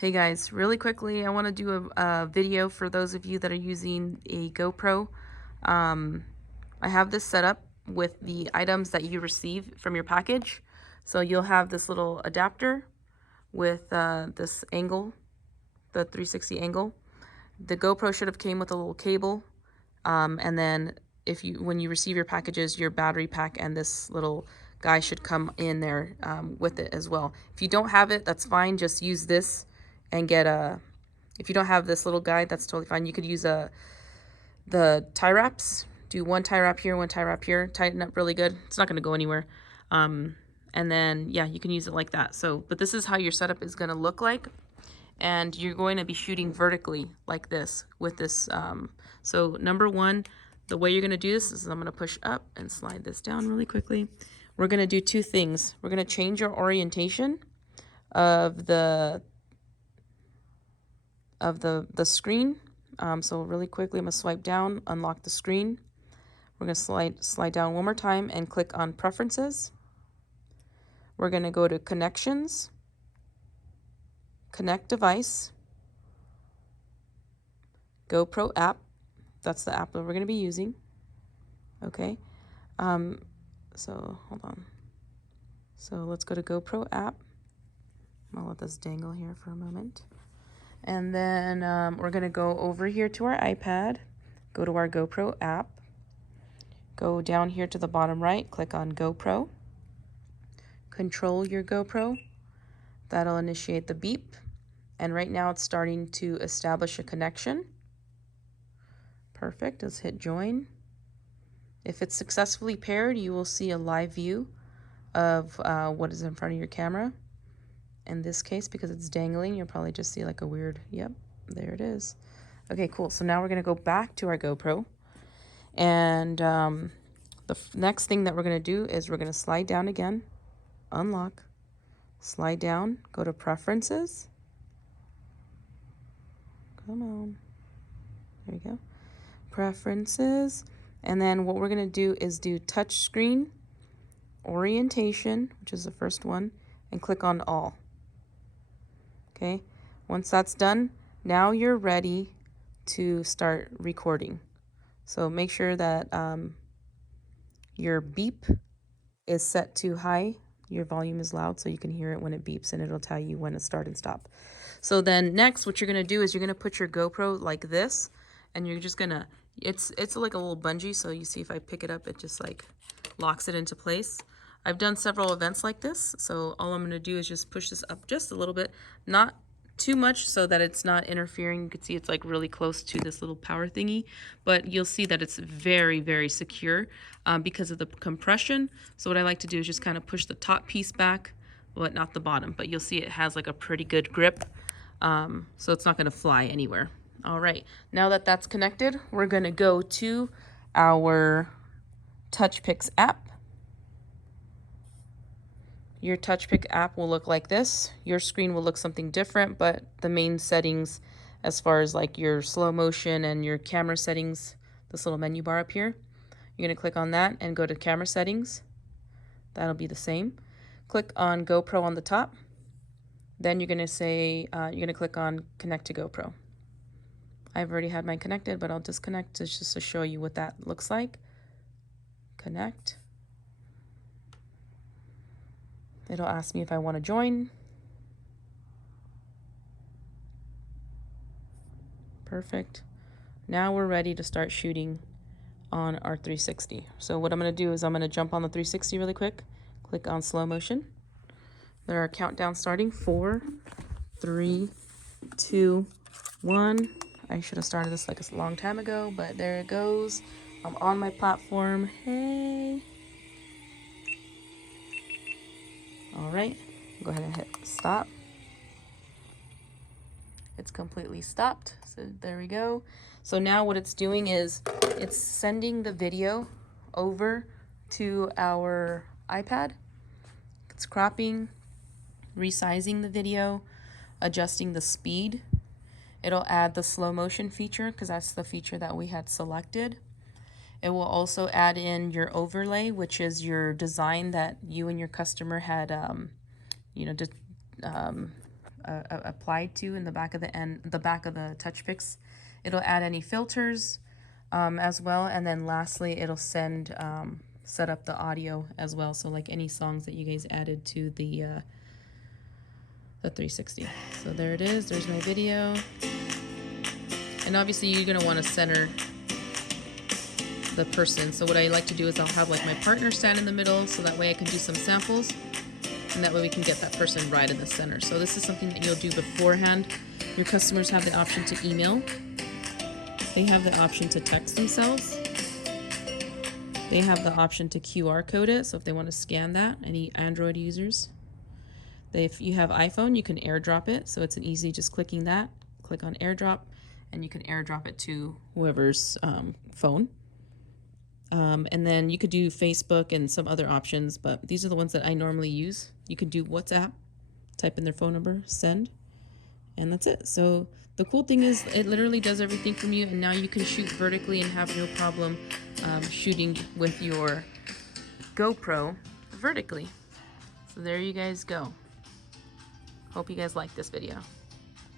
Hey guys, really quickly, I want to do a video for those of you that are using a GoPro. I have this set up with the items that you receive from your package. So you'll have this little adapter with this angle, the 360 angle. The GoPro should have came with a little cable. And then when you receive your packages, your battery pack and this little guy should come in there with it as well. If you don't have it, that's fine. Just use this and get if you don't have this little guide, that's totally fine. You could use the tie wraps. Do one tie wrap here, one tie wrap here. Tighten up really good. It's not going to go anywhere. And then, yeah, you can use it like that. So, but this is how your setup is going to look like. And you're going to be shooting vertically like this with this. So number one, the way you're going to do this is I'm going to push up and slide this down really quickly. We're going to do two things. We're going to change your orientation of the screen. So really quickly, I'm going to swipe down, unlock the screen. We're going to slide down one more time and click on Preferences. We're going to go to Connections, Connect Device, GoPro app. That's the app that we're going to be using. Okay. So hold on. So let's go to GoPro app. I'll let this dangle here for a moment. And then we're going to go over here to our iPad, go to our GoPro app, go down here to the bottom right, click on GoPro, control your GoPro. That'll initiate the beep. And right now it's starting to establish a connection. Perfect. Let's hit join. If it's successfully paired, you will see a live view of what is in front of your camera. In this case, because it's dangling, you'll probably just see like a weird, yep, there it is. Okay, cool. So now we're going to go back to our GoPro. And the next thing that we're going to do is we're going to slide down again, unlock, slide down, go to Preferences. Come on. There we go. Preferences. And then what we're going to do is do touch screen, orientation, which is the first one, and click on all. Okay. Once that's done, now you're ready to start recording. So make sure that your beep is set to high. Your volume is loud so you can hear it when it beeps, and it'll tell you when to start and stop. So then next, what you're going to do is you're going to put your GoPro like this, and you're just going to, it's like a little bungee. So you see if I pick it up, it just like locks it into place. I've done several events like this. So all I'm going to do is just push this up just a little bit, not too much so that it's not interfering. You can see it's like really close to this little power thingy, but you'll see that it's very, very secure because of the compression. So what I like to do is just kind of push the top piece back, but not the bottom, but you'll see it has like a pretty good grip. So it's not going to fly anywhere. All right, now that that's connected, we're going to go to our TouchPix app. Your TouchPic app will look like this. Your screen will look something different, but the main settings as far as like your slow motion and your camera settings, this little menu bar up here, you're going to click on that and go to camera settings. That'll be the same. Click on GoPro on the top. Then you're going to say, you're going to click on connect to GoPro. I've already had mine connected, but I'll disconnect just to show you what that looks like. Connect. It'll ask me if I want to join. Perfect. Now we're ready to start shooting on our 360. So what I'm going to do is I'm going to jump on the 360 really quick. Click on slow motion. There are countdown starting. 4, 3, 2, 1. I should have started this like a long time ago, but there it goes. I'm on my platform. Hey. All right, go ahead and hit stop. It's completely stopped. So there we go. So now what it's doing is it's sending the video over to our iPad. It's cropping, resizing the video, adjusting the speed. It'll add the slow motion feature because that's the feature that we had selected. It will also add in your overlay, which is your design that you and your customer had, applied to in the back of the back of the touch picks. It'll add any filters as well, and then lastly it'll set up the audio as well, so like any songs that you guys added to the 360. So there it is, there's my video. And obviously you're going to want to center the person. So what I like to do is I'll have like my partner stand in the middle, so that way I can do some samples, and that way we can get that person right in the center. So this is something that you'll do beforehand. Your customers have the option to email. They have the option to text themselves. They have the option to QR code it, so if they want to scan that, any Android users. If you have iPhone, you can airdrop it, so it's an easy just clicking that, click on airdrop, and you can airdrop it to whoever's phone. And then you could do Facebook and some other options, but these are the ones that I normally use. You could do WhatsApp, type in their phone number, send, and that's it. So the cool thing is it literally does everything from you, and now you can shoot vertically and have no problem shooting with your GoPro vertically. So there you guys go. Hope you guys like this video.